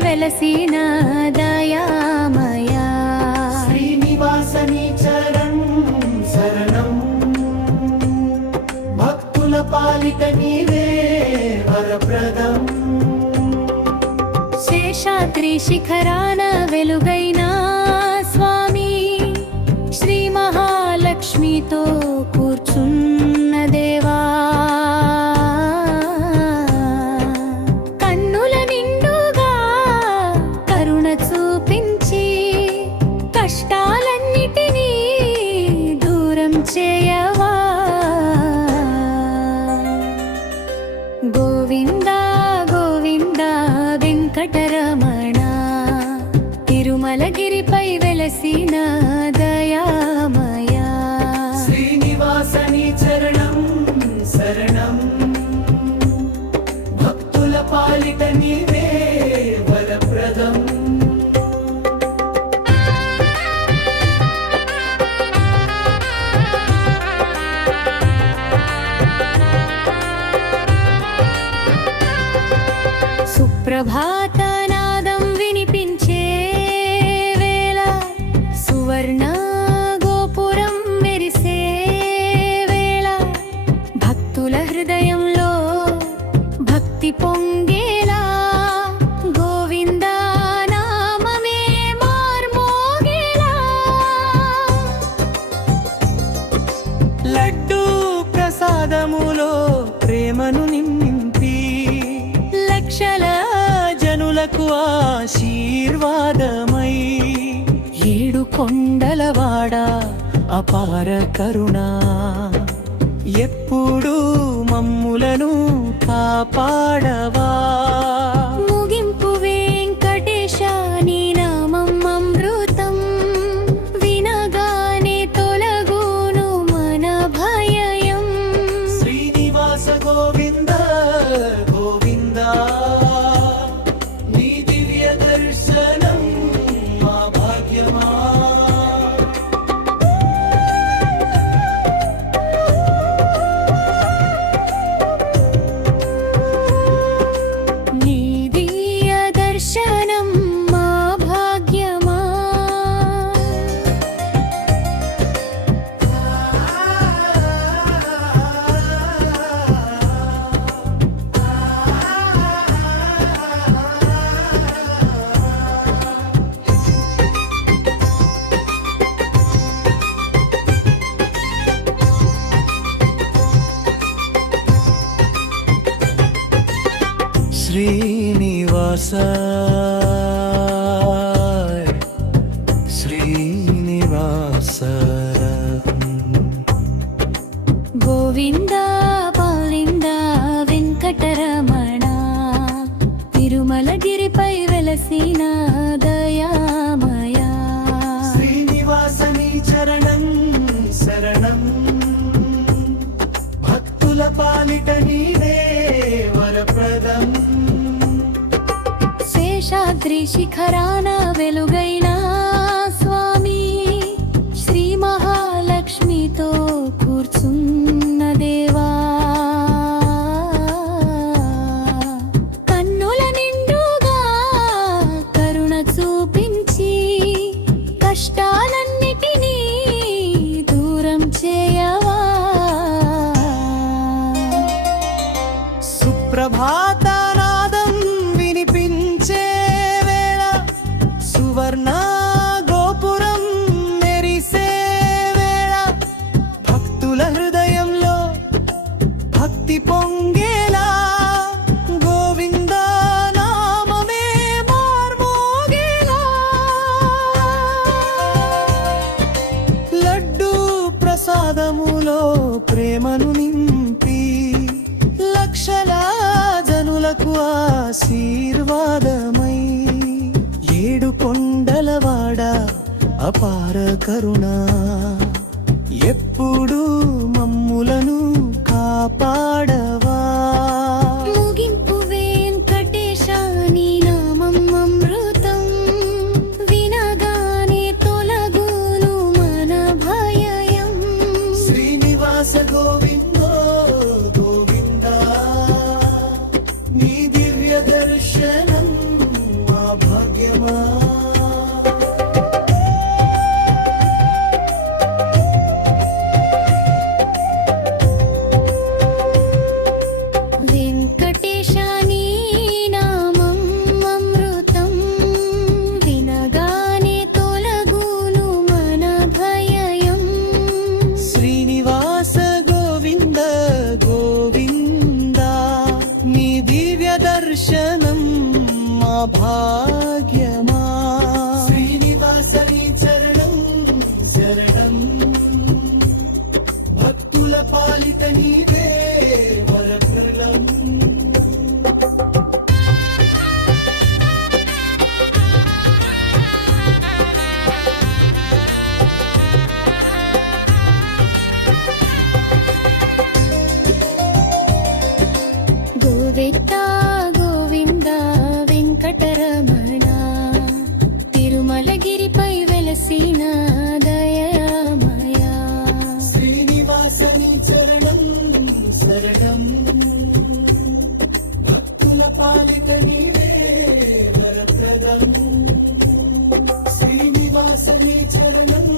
వెలసిన దయామయా శ్రీనివాసని చరణం శరణం భక్తుల పాలిట నీవే వరప్రదం శేషాద్రి శిఖరాన వెలుగైన స్వామి శ్రీ మహాలక్ష్మితో కూర్చున్న దేవా కన్నుల నిండుగా కరుణ చూపించి కష్టాలన్నిటినీ దూరం చేయవా గోవిందా గోవిందా వెంకటరమణ తిరుమలగిరిపై వెలసిన దయామయా శ్రీనివాసని చరణం శరణం భక్తుల పాలిట నీవే వరప్రదం సుప్రభాతనాదం వినిపించే వేళ సువర్ణ గోపురం మెరిసే వేళ భక్తుల హృదయంలో భక్తి పొంగేలా గోవిందా నామమే మార్మోగేలా లడ్డూ ప్రసాదములో ప్రేమను నింపి లక్షల జనులకు ఆశీర్వాదమై ఏడు కొండలవాడ అపార కరుణ ఎప్పుడు మమ్ములను కాపాడవా ముగింపు వెంకటేశ నీ నామం అమృతం వినగానే తొలగును మన భయం శ్రీనివాస గోవింద గోవింద నీ దివ్య దర్శనం మా భాగ్యమా నీ దివ్య దర్శనం మా భాగ్యమా శ్రీనివాస శ్రీనివాస గోవిందా పాలిందా వెంకటరమణ తిరుమలగిరిపై వెలసిన దయామయా శ్రీనివాసని చరణం శరణం భక్తుల పాలిట నీవే వరప్రదం శేషాద్రి శిఖరాన వెలుగైన స్వామి శ్రీ మహాలక్ష్మితో కూర్చున్న దేవా కన్నుల నిండుగా కరుణ చూపించి కష్టాలన్నిటినీ దూరం చేయవా సుప్రభాతనాదం వినిపించే వేళ సువర్ణ గోపురం మెరిసే వేళ భక్తుల హృదయంలో భక్తి పొంగేలా గోవింద నామమే మార్మోగేలా లడ్డూ ప్రసాదములో ప్రేమను నింపి లక్షల జనులకు ఆశీర్వాదమై ఏడు కొండలవాడ అపార కరుణ ఎప్పుడు మమ్ములను కాపాడవా ముగింపు వెంకటేశ నీ నామం అమృతం వినగానే తొలగును మన భయం శ్రీనివాస గోవిందో గోవింద నీ దివ్య దర్శనం మా భాగ్యమా వెంకటేశ నీ నామం అమృతం వినగానే తొలగును మన భయం శ్రీనివాస గోవింద గోవింద నీ దివ్య దర్శనం మా భాగ్యమా శ్రీనివాస నీ చరణం శరణం భక్తుల పాలిట నీవే వరప్రదం గోవింద గోవింద వెంకటరమణ తిరుమలగిరిపై వెలసిన దయామయ శ్రీనివాసని చరణం శరణం భక్తుల పాలిట నీవే వరప్రదం శ్రీనివాసని చరణం